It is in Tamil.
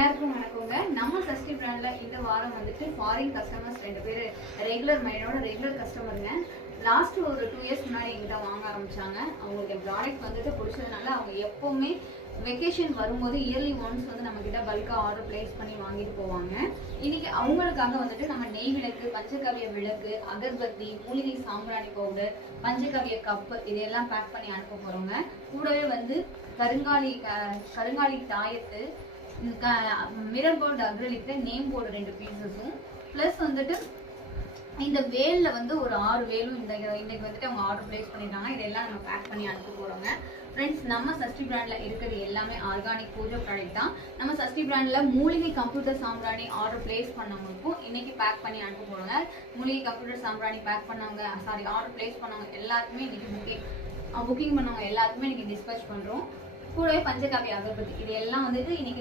எல்லாருக்கும் வணக்கங்க. நம்ம சஷ்டி பிராண்ட்ல இந்த வாரம் வந்துட்டு ஃபாரின் கஸ்டமர்ஸ் 2 பேர் ரெகுலர் கஸ்டமருங்க. லாஸ்ட் ஒரு 2 இயர்ஸ் முன்னாடி எங்கிட்ட வாங்க ஆரம்பிச்சாங்க. அவங்களுக்கு என் ப்ராடக்ட் வந்துட்டு பிடிச்சதுனால அவங்க எப்பவுமே வெக்கேஷன் வரும்போது இயர்லி ஒன்ஸ் வந்து நம்ம கிட்ட பல்கா ஆர்டர் பிளேஸ் பண்ணி வாங்கிட்டு போவாங்க. இன்னைக்கு அவங்களுக்காக வந்துட்டு நம்ம நெய் விளக்கு, பஞ்சகவ்ய விளக்கு, அகர்பத்தி, மூலிகை சாம்பிராணி பவுடர், பஞ்சகவ்ய கப்பு இதெல்லாம் பேக் பண்ணி அனுப்ப போறோங்க. கூடவே வந்து கருங்காலி தாயத்து, மிரர் போர்டு அக்ரலிக்ல நேம் போர்டு 2 பீசஸும் பிளஸ் வந்துட்டு இந்த வேல்ல வந்து ஒரு 6 வேலும் இன்னைக்கு வந்துட்டு அவங்க ஆர்டர் பிளேஸ் பண்ணிட்டாங்க. இதெல்லாம் நம்ம பேக் பண்ணி அனுப்ப போறோங்க. ஃப்ரெண்ட்ஸ், நம்ம சஷ்டி பிராண்ட்ல இருக்கிறது எல்லாமே ஆர்கானிக் பூஜை ப்ராடக்ட் தான். நம்ம சஷ்டி பிராண்ட்ல மூலிகை கம்ப்யூட்டர் சாம்பிராணி ஆர்டர் பிளேஸ் பண்ணவங்களுக்கும் இன்னைக்கு பேக் பண்ணி அனுப்ப போறோங்க. மூலிகை கம்ப்யூட்டர் சாம்பிராணி பேக் பண்ணவங்க ஆர்டர் பிளேஸ் பண்ணவங்க எல்லாருக்குமே இன்னைக்கு புக்கிங் பண்ணவங்க எல்லாருக்குமே இன்னைக்கு டிஸ்பேச் பண்றோம். கூடவே பஞ்சகாவிய அகர்பத்தி இது எல்லாம் வந்துட்டு இன்னைக்கு